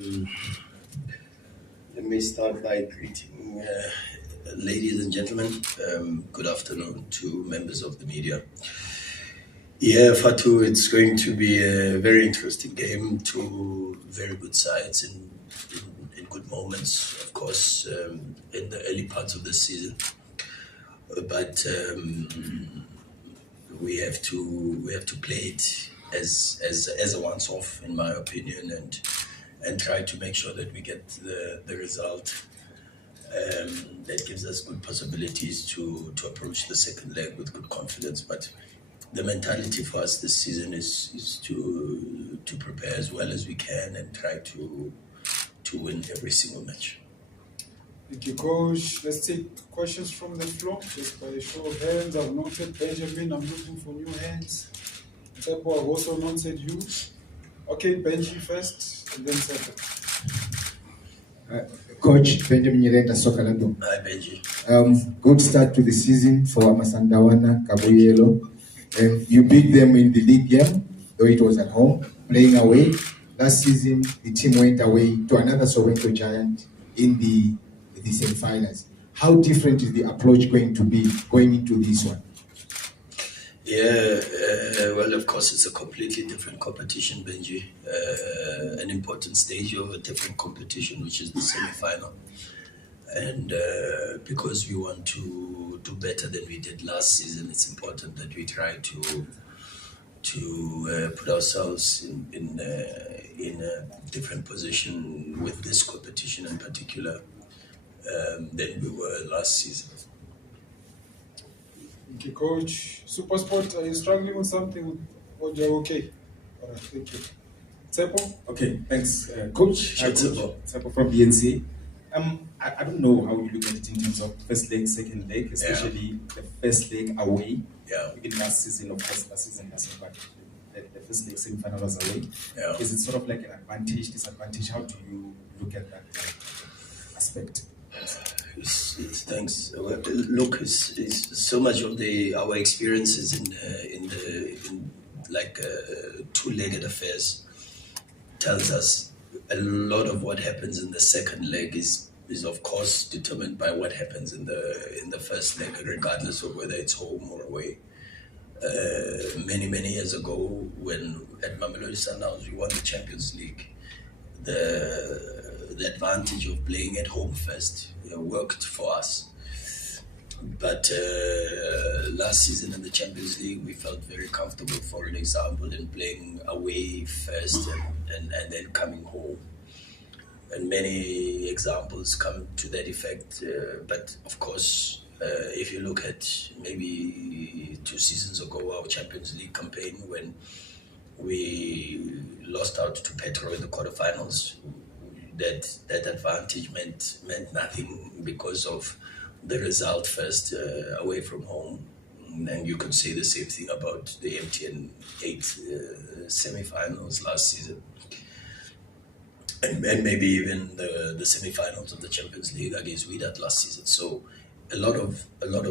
Mm, Let me start by greeting ladies and gentlemen. Good afternoon to members of the media. Yeah, Fatu, it's going to be a very interesting game. Two very good sides in good moments, of course, in the early parts of the season. But we have to play it as a once off, in my opinion, and try to make sure that we get the result that gives us good possibilities to approach the second leg with good confidence. But the mentality for us this season is to prepare as well as we can and try to win every single match. Thank you, Coach. Let's take questions from the floor, just by a show of hands. I've noted Benjamin. I'm looking for new hands. Tsepo, I've also noted you. Okay, Benji first, and then Tsepo. Coach Benjamin Nyirenda Sokalado. Hi, Benji. Good start to the season for Amasandawana Kabuyelo. You beat them in the league game, though it was at home, playing away. Last season, the team went away to another Soweto giant in the semi-finals. How different is the approach going to be going into this one? Yeah, well, of course, it's a completely different competition, Benji. An important stage of a different competition, which is the semi-final. And because we want to do better than we did last season, it's important that we try to put ourselves in a different position with this competition in particular than we were last season. Thank you, Coach. Super Sport, are you struggling with something or you're okay? All right, thank you. Tsepo? Okay, thanks, Coach. Sure, Coach. Tsepo from BNC. I don't know how you look at it in terms of first leg, second leg, especially the first leg away. Yeah. Even last season, of course, last season, but the first leg semi-final was away. Yeah. Is it sort of like an advantage, disadvantage? How do you look at that aspect? Thanks. Well, look, it's so much of our experiences in two-legged affairs tells us a lot of what happens in the second leg is of course determined by what happens in the first leg, regardless of whether it's home or away. Many years ago, when at Mamelodi Sundowns we won the Champions League, the advantage of playing at home first worked for us. But last season in the Champions League, we felt very comfortable, for an example, in playing away first and then coming home. And many examples come to that effect. But of course, if you look at maybe 2 seasons ago, our Champions League campaign, when we lost out to Petro in the quarterfinals, that advantage meant nothing because of the result first away from home. And you could say the same thing about the MTN 8 semi-finals last season. And maybe even the semi-finals of the Champions League against Wydad last season. So a lot of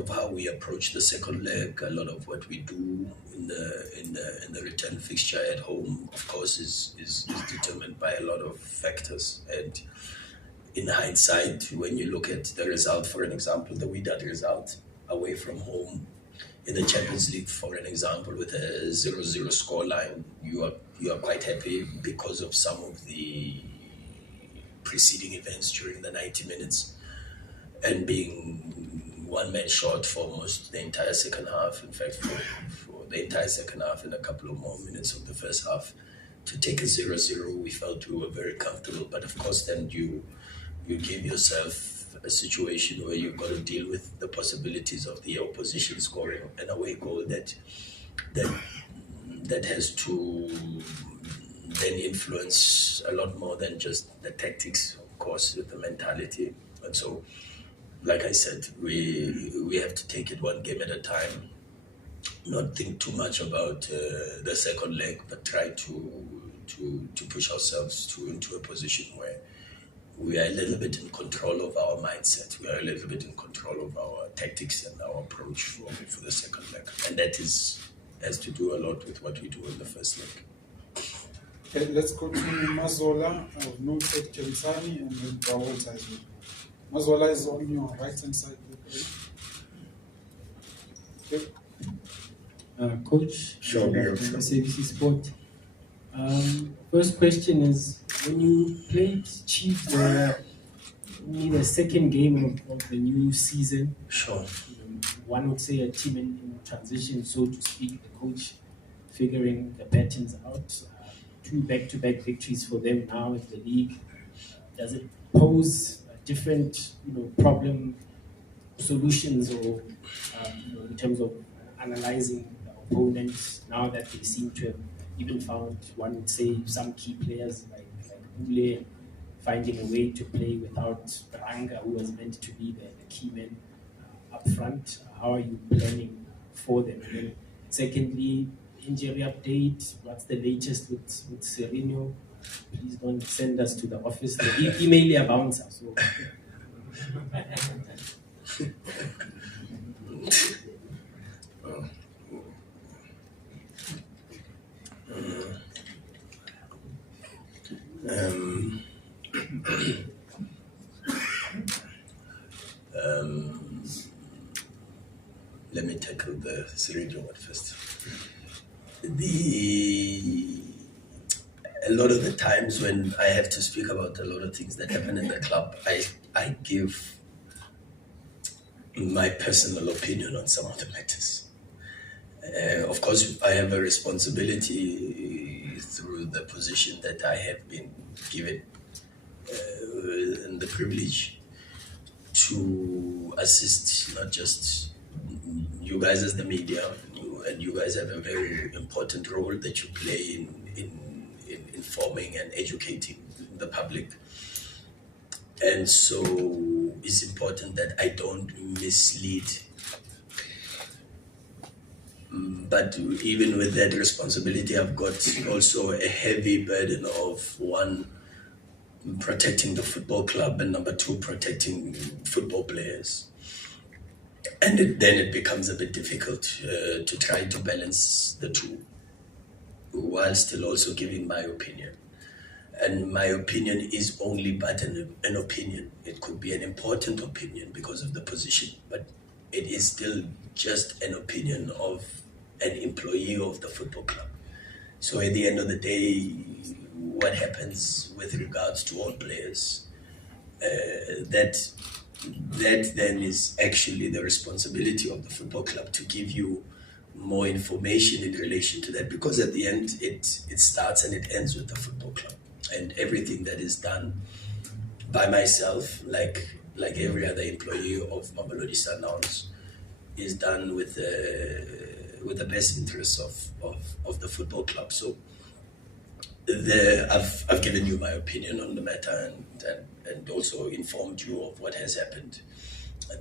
how we approach the second leg, a lot of what we do in the return fixture at home, of course, is determined by a lot of factors. And in hindsight, when you look at the result, for an example, the Wydad result away from home in the Champions League, for an example, with a 0-0 scoreline, you are quite happy because of some of the preceding events during the 90 minutes and being one man short for almost the entire second half. In fact, for the entire second half and a couple of more minutes of the first half, to take a 0-0, we felt we were very comfortable. But of course, then you give yourself a situation where you've got to deal with the possibilities of the opposition scoring an away goal that has to then influence a lot more than just the tactics, of course, with the mentality. And so, like I said, we have to take it one game at a time, not think too much about the second leg, but try to push ourselves into a position where we are a little bit in control of our mindset. We are a little bit in control of our tactics and our approach for the second leg. And that has to do a lot with what we do in the first leg. Okay, let's go to Mazola. I've noted Kentani and then Bawota as well. Mazola is on your right hand side. Okay. Coach, Sure, yeah, sure. SABC Sport. First question is, when you played Chiefs, the second game of the new season, Sure. one would say a team in transition, so to speak, the coach figuring the patterns out. Two back-to-back victories for them now in the league. Does it pose a different, problem solutions, or in terms of analyzing the opponents now that they seem to have even found, one would say, some key players like Ule finding a way to play without Ranga, who was meant to be the key man up front? How are you planning for them? And then secondly, injury update. What's the latest with Serino? Please don't send us to the office. The email bouncer. So. Let me tackle the Serino one first. A lot of the times when I have to speak about a lot of things that happen in the club, I give my personal opinion on some of the matters. Of course, I have a responsibility through the position that I have been given and the privilege to assist not just you guys as the media, and you guys have a very important role that you play in informing and educating the public. And so it's important that I don't mislead. But even with that responsibility, I've got also a heavy burden of, one, protecting the football club, and number two, protecting football players. And then it becomes a bit difficult to try to balance the two, while still also giving my opinion. And my opinion is only but an opinion. It could be an important opinion because of the position, but it is still just an opinion of an employee of the football club. So at the end of the day, what happens with regards to all players, that then is actually the responsibility of the football club to give you more information in relation to that, because at the end it starts and it ends with the football club, and everything that is done by myself, like every other employee of Mamelodi Sundowns, is done with the best interests of the football club. So I've given you my opinion on the matter, and also informed you of what has happened.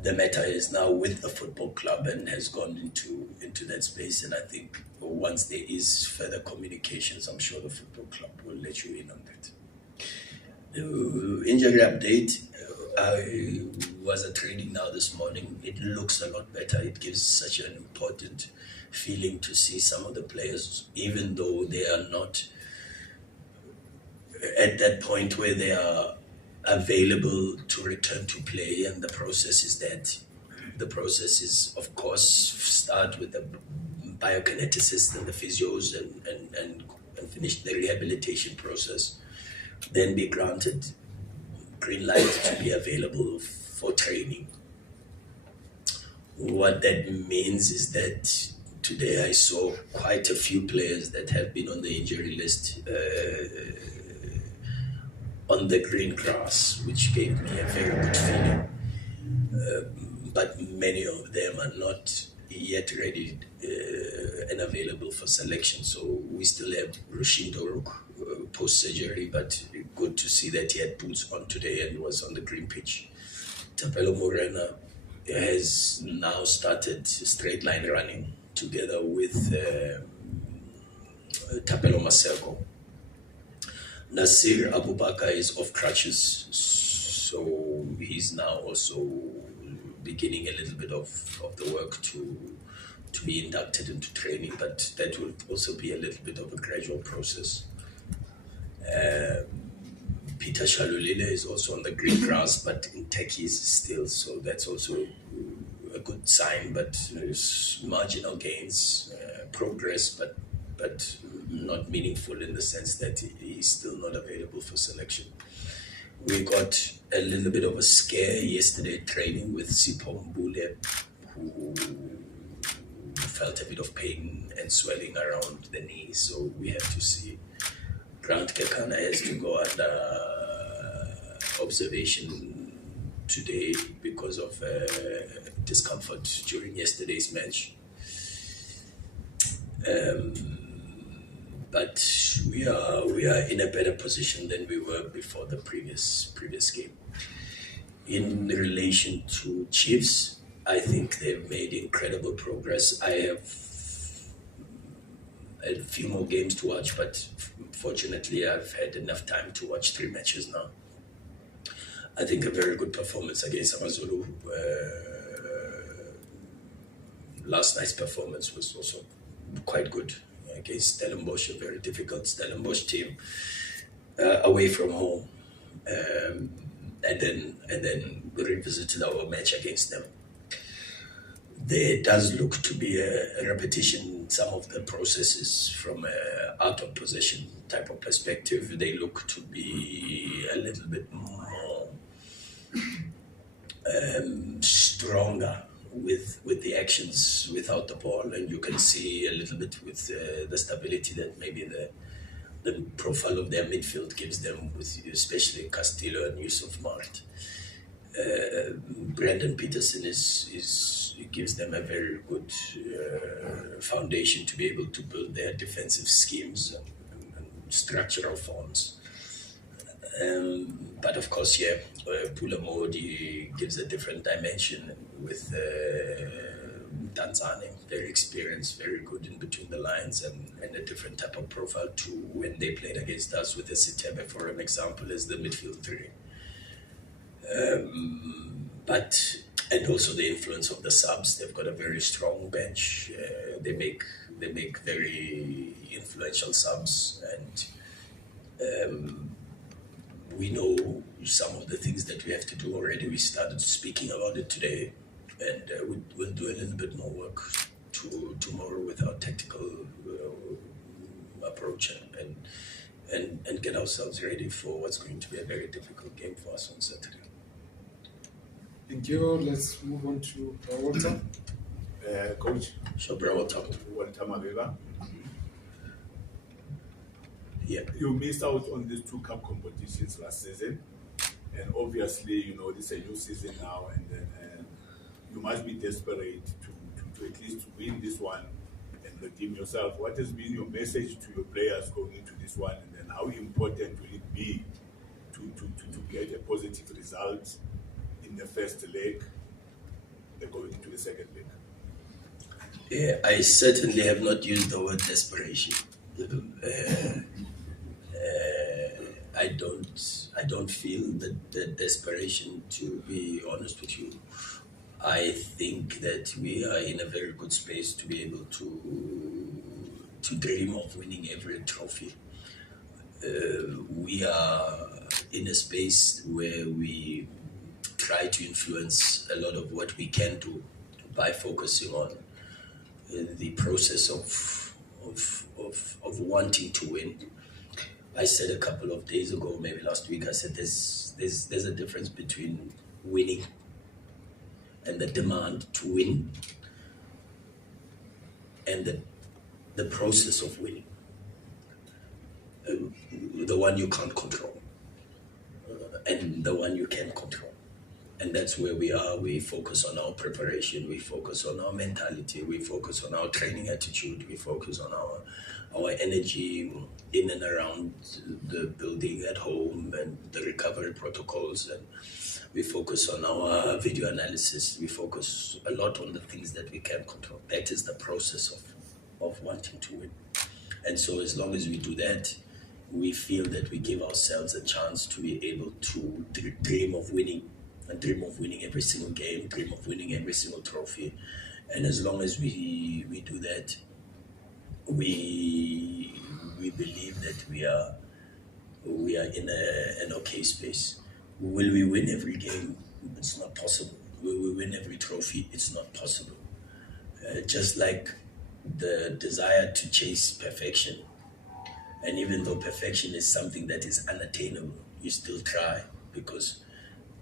The matter is now with the football club and has gone into that space, and I think once there is further communications, I'm sure the football club will let you in on that. Injury update, I was at training now this morning. It looks a lot better. It gives such an important feeling to see some of the players, even though they are not at that point where they are available to return to play, and the process is, of course, start with the biokineticists and the physios and finish the rehabilitation process, then be granted green light to be available for training. What that means is that today I saw quite a few players that have been on the injury list on the green grass, which gave me a very good feeling. But many of them are not yet ready and available for selection. So we still have Rushin Doruk post-surgery, but good to see that he had boots on today and was on the green pitch. Tapelo Morena has now started straight line running together with Tapelo Maseko. Nasir Abubakar is off crutches, so he's now also beginning a little bit of the work to be inducted into training, but that will also be a little bit of a gradual process. Peter Shalulile is also on the green grass, but in techies still, so that's also a good sign. But there's marginal gains, progress, but not meaningful in the sense that he's still not available for selection. We got a little bit of a scare yesterday training with Sipho Mbule, who felt a bit of pain and swelling around the knee, so we have to see. Grant Kekana has to go under observation today because of discomfort during yesterday's match. But we are in a better position than we were before the previous game. In relation to Chiefs, I think they've made incredible progress. I have a few more games to watch, but fortunately I've had enough time to watch 3 matches now. I think a very good performance against Amazulu. Last night's performance was also quite good against Stellenbosch, a very difficult Stellenbosch team, away from home. And then we revisited our match against them. There does look to be a repetition, some of the processes from a out of possession type of perspective. They look to be a little bit more stronger with the actions without the ball, and you can see a little bit with the stability that maybe the profile of their midfield gives them, with especially Castillo and Yusuf Mart. Brandon Peterson gives them a very good foundation to be able to build their defensive schemes and structural forms. But of course, Pula Modi gives a different dimension with Tanzania, very experienced, very good in between the lines, and a different type of profile to when they played against us with the Sitebe, for an example, as the midfield 3. And also the influence of the subs. They've got a very strong bench. They make very influential subs, and we know some of the things that we have to do already. We started speaking about it today, and we'll do a little bit more work tomorrow with our tactical approach and get ourselves ready for what's going to be a very difficult game for us on Saturday. Thank you. Let's move on to Walter. Coach. So, Walter. Walter Mavela. Yeah. You missed out on these 2 cup competitions last season, and obviously, this is a new season now, and then you must be desperate to at least win this one and redeem yourself. What has been your message to your players going into this one, and then how important will it be to get a positive result in the first leg going into the second leg? Yeah, I certainly have not used the word desperation. I don't feel the desperation, to be honest with you. I think that we are in a very good space to be able to dream of winning every trophy. We are in a space where we try to influence a lot of what we can do by focusing on the process of wanting to win. I said a couple of days ago, maybe last week, I said there's a difference between winning and the demand to win and the process of winning, the one you can't control and the one you can control. And that's where we are. We focus on our preparation, we focus on our mentality, we focus on our training attitude, we focus on our energy in and around the building at home and the recovery protocols, and we focus on our video analysis. We focus a lot on the things that we can control. That is the process of wanting to win. And so as long as we do that, we feel that we give ourselves a chance to be able to dream of winning, and dream of winning every single game, dream of winning every single trophy. And as long as we do that, we believe that we are in an okay space. Will we win every game? It's not possible. Will we win every trophy? It's not possible. Just like the desire to chase perfection, and even though perfection is something that is unattainable, you still try, because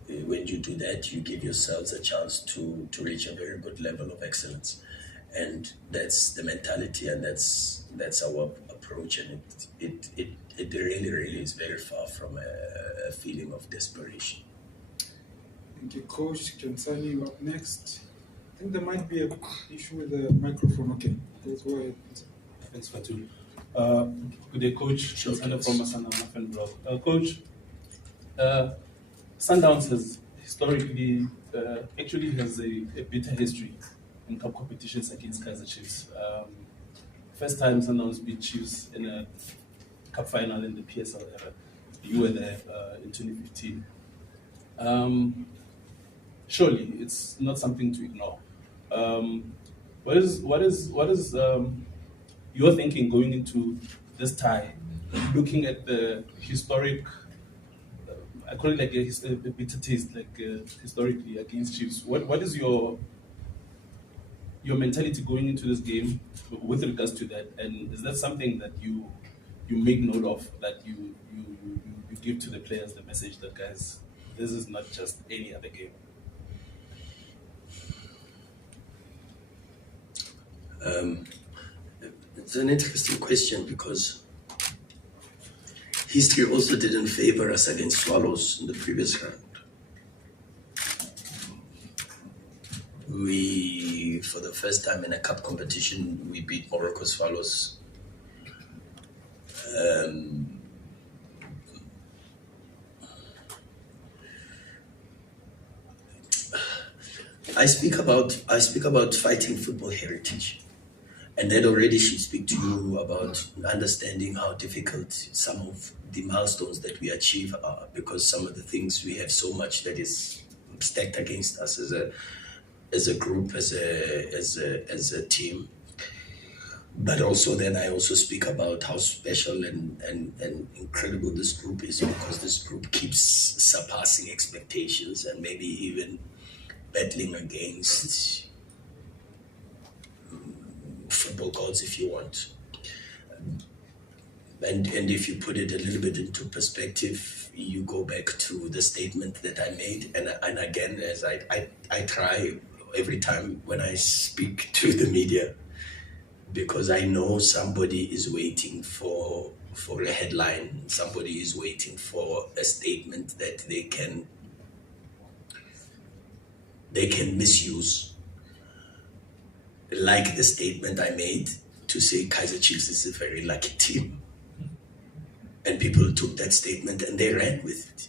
when you do that, you give yourselves a chance to reach a very good level of excellence. And that's the mentality, and that's our approach, and it really is very far from a feeling of desperation. Thank you, Coach. Kensani, you up next. I think there might be an issue with the microphone. Okay, go ahead. Thanks, Fatu. Good day, Coach. Sure, Sandra please. from Sundowns fan blog. Coach, Sundowns has historically actually has a bitter history in cup competitions against Kaizer Chiefs. First time Sundowns beat Chiefs in a cup final in the PSL era. You were there in 2015. Surely it's not something to ignore. What is your thinking going into this tie, looking at the historic, I call it like a bitter taste, like historically against Chiefs. What is your mentality going into this game with regards to that? And is that something that you make note of, that you give to the players the message that, guys, this is not just any other game? It's an interesting question, because history also didn't favor us against Swallows in the previous round. We, for the first time in a cup competition, we beat Morocco Swallows. I speak about fighting football heritage. And that already should speak to you about understanding how difficult some of the milestones that we achieve are, because some of the things we have so much that is stacked against us as a group, as a team. But also then I also speak about how special and incredible this group is, because this group keeps surpassing expectations and maybe even battling against football gods, if you want. And if you put it a little bit into perspective, you go back to the statement that I made, and again, as I try every time when I speak to the media, because I know somebody is waiting for a headline, somebody is waiting for a statement that they can misuse, like the statement I made to say Kaizer Chiefs is a very lucky team. And people took that statement and they ran with it.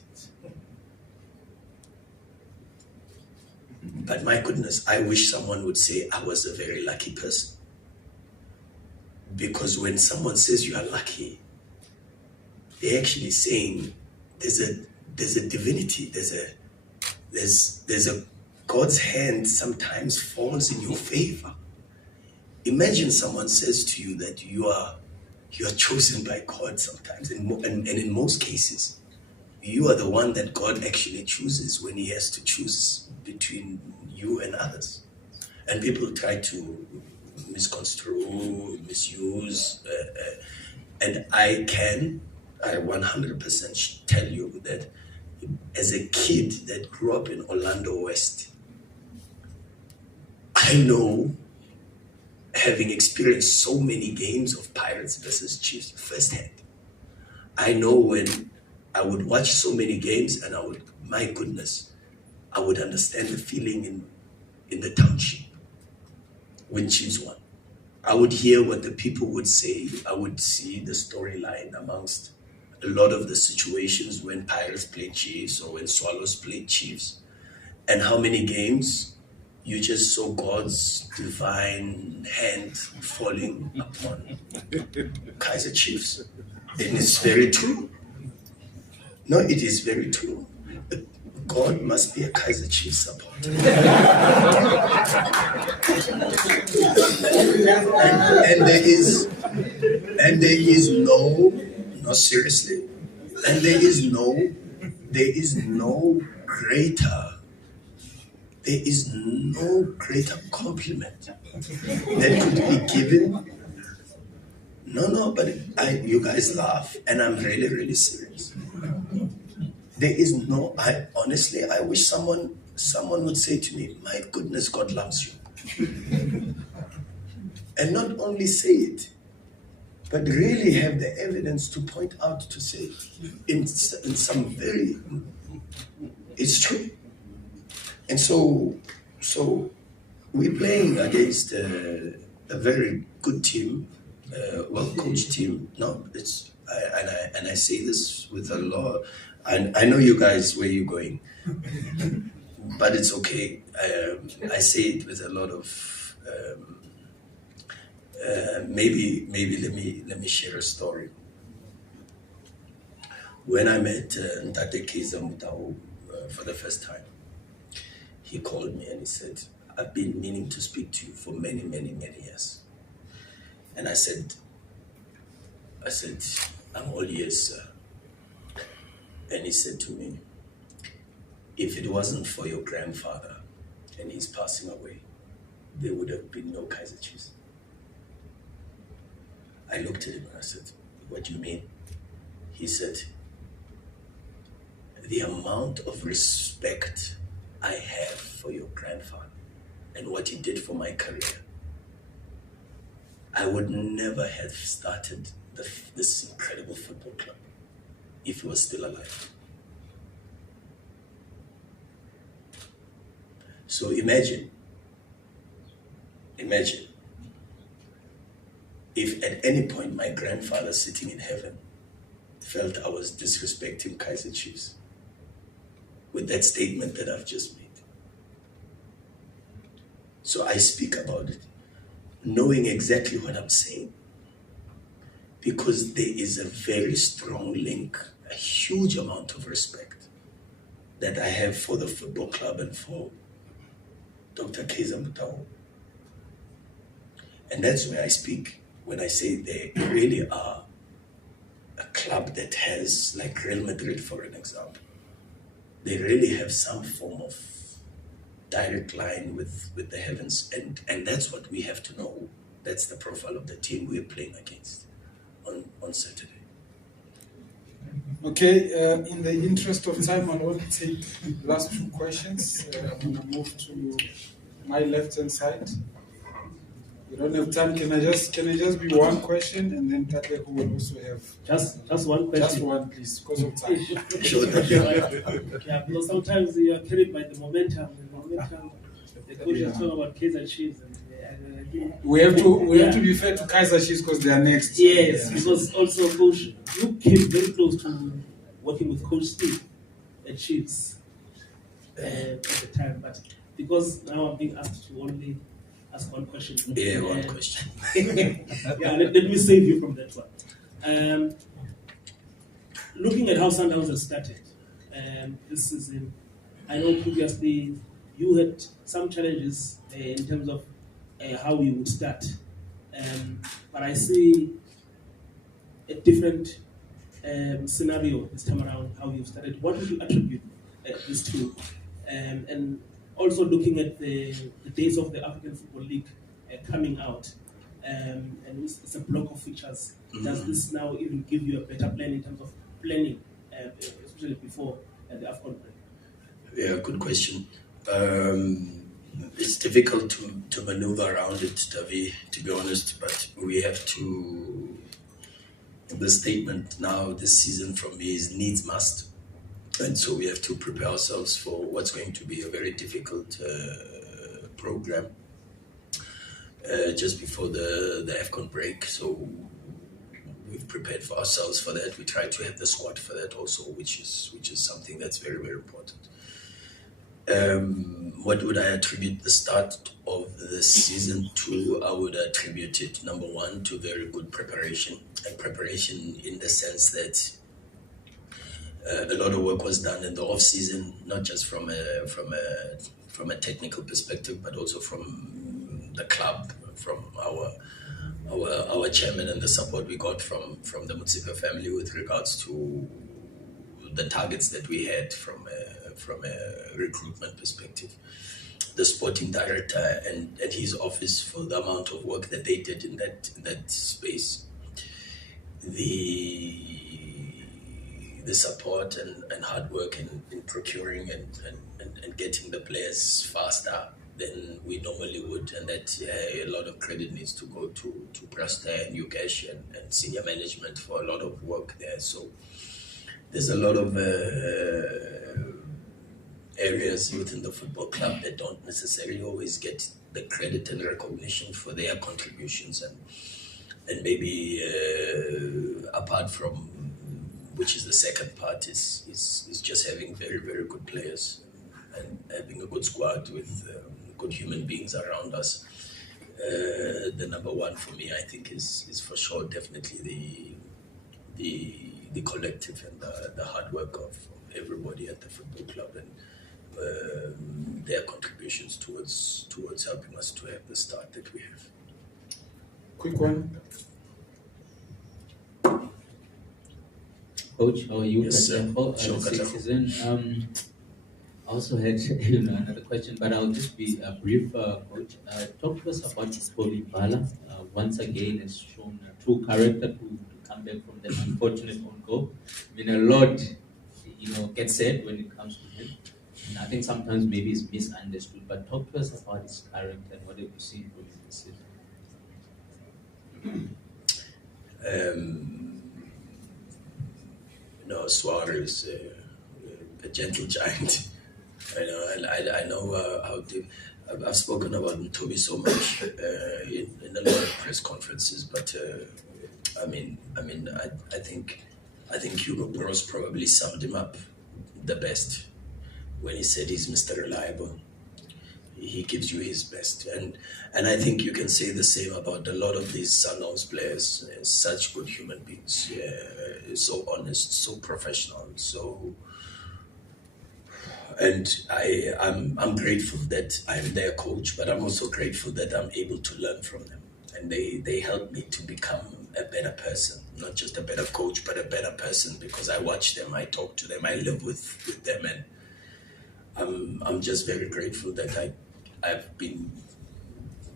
But my goodness, I wish someone would say I was a very lucky person. Because when someone says you are lucky, they're actually saying there's a divinity, there's a God's hand sometimes falls in your favor. Imagine someone says to you that you are chosen by God sometimes, and in most cases, you are the one that God actually chooses when He has to choose between you and others. And people try to misconstrue, misuse, and I 100% tell you that as a kid that grew up in Orlando West, I know, having experienced so many games of Pirates versus Chiefs firsthand, I know when I would watch so many games and my goodness, I would understand the feeling in the township when Chiefs won. I would hear what the people would say. I would see the storyline amongst a lot of the situations when Pirates played Chiefs or when Swallows played Chiefs, and how many games you just saw God's divine hand falling upon Kaizer Chiefs. And it's very true. No, it is very true. God must be a Kaizer Chiefs supporter. and there is no seriously, And there is no greater compliment that could be given. No, but you guys laugh, and I'm really, really serious. There is no, I wish someone would say to me, my goodness, God loves you. And not only say it, but really have the evidence to point out to say, in some very, it's true. And so we're playing against a very good team, well-coached team. No, I say this with a lot. I know you guys where you're going, but it's okay. I say it with a lot of. Maybe let me share a story. When I met Ntate Kaizer for the first time, he called me and he said, "I've been meaning to speak to you for many, many, many years." And I said, "I'm all ears, sir." And he said to me, "If it wasn't for your grandfather and his passing away, there would have been no Kaizer Chiefs." I looked at him and I said, "What do you mean?" He said, "The amount of respect I have for your grandfather and what he did for my career, I would never have started this incredible football club if he was still alive." So imagine if at any point my grandfather sitting in heaven felt I was disrespecting Kaizer Chiefs with that statement that I've just made. So I speak about it, knowing exactly what I'm saying, because there is a very strong link, a huge amount of respect that I have for the football club and for Dr. Kaizer Mokoena. And that's where I speak when I say they really are a club that has, like Real Madrid, for an example, they really have some form of direct line with the heavens. And that's what we have to know. That's the profile of the team we're playing against on Saturday. Okay, in the interest of time, I'll only take last two questions. I'm going to move to my left-hand side. We don't have time. Can I just be one question, and then Tate, who will also have just one question. Just one, please, because of time. Yeah, because sometimes you are carried by the momentum. The coach is talking about Kaizer Chiefs, and we have to be fair to Kaizer Chiefs because they are next. Yes, because also Coach, you came very close to working with Coach Steve at Chiefs at the time, but because now I'm being asked to only ask one question. Yeah, one question. Let me save you from that one. Looking at how Sundowns has started this season, I know previously you had some challenges in terms of how you would start. But I see a different scenario this time around, how you've started. What would you attribute this to? And also looking at the days of the African Football League coming out, and it's a block of features. Mm-hmm. Does this now even give you a better plan in terms of planning, especially before the AFCON break? Yeah, good question. It's difficult to maneuver around it, Davi, to be honest, but we have to, the statement now this season from me is needs must. And so we have to prepare ourselves for what's going to be a very difficult program just before the AFCON break. So we've prepared for ourselves for that. We try to have the squad for that also, which is something that's very, very important. What would I attribute the start of the season to? I would attribute it, number one, to very good preparation. And preparation in the sense that a lot of work was done in the off season, not just from a technical perspective, but also from the club, from our chairman, and the support we got from the Mutsipe family with regards to the targets that we had from a recruitment perspective. The sporting director and his office for the amount of work that they did in that space. The support and hard work in procuring and getting the players faster than we normally would, and that a lot of credit needs to go to Prasta and Yukesh and senior management for a lot of work there. So there's a lot of areas within the football club that don't necessarily always get the credit and recognition for their contributions, and maybe apart from, which is the second part, is just having very, very good players and having a good squad with good human beings around us. The number one for me, I think, is for sure definitely the collective and the hard work of everybody at the football club, and their contributions towards helping us to have the start that we have. Quick one. Coach, how are you? Yes, sir. Sure, Citizen. I also had another question, but I'll just be brief, Coach. Talk to us about Bobby Bala. Once again, has shown a true character to come back from that unfortunate own goal. I mean, a lot, gets said when it comes to him. And I think sometimes maybe it's misunderstood. But talk to us about his character and what have you seen from him this season. Suarez, a gentle giant. I know how to. I've spoken about Ntobi so much in a lot of press conferences, but I think Hugo Broos probably summed him up the best when he said he's Mr. Reliable. He gives you his best, and I think you can say the same about a lot of these Sundowns players. Such good human beings, so honest, so professional, so. And I'm grateful that I'm their coach, but I'm also grateful that I'm able to learn from them, and they help me to become a better person, not just a better coach, but a better person, because I watch them, I talk to them, I live with them, and I'm just very grateful that I've been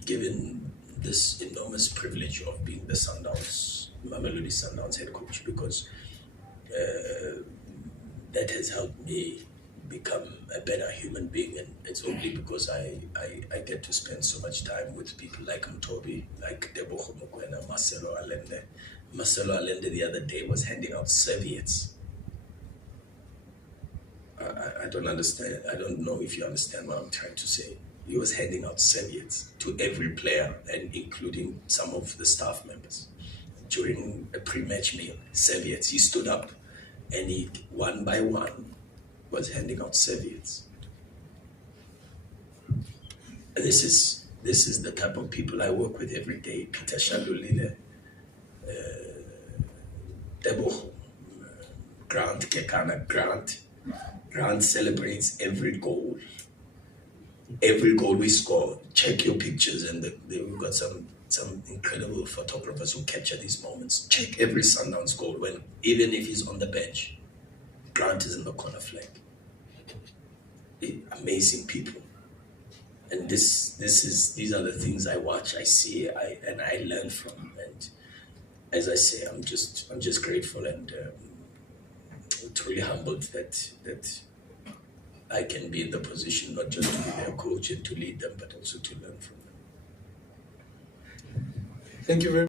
given this enormous privilege of being the Mamelodi Sundowns head coach, because that has helped me become a better human being, and it's only because I get to spend so much time with people like Mtobi, like Rulani Mokoena, Marcelo Allende. Marcelo Allende the other day was handing out serviettes. I don't understand. I don't know if you understand what I'm trying to say. He was handing out serviettes to every player, and including some of the staff members. During a pre-match meal, serviettes. He stood up and he, one by one, was handing out serviettes. This is the type of people I work with every day. Peter Shalulile, Deboho, Grant Kekana, Grant celebrates every goal. Every goal we score, check your pictures, and we've got some incredible photographers who capture these moments. Check every Sundowns goal, when even if he's on the bench, Grant is in the corner flag. Amazing people, and these are the things I watch, I see, and I learn from. And as I say, I'm just grateful and truly humbled that I can be in the position not just to be their coach and to lead them, but also to learn from them. Thank you very much.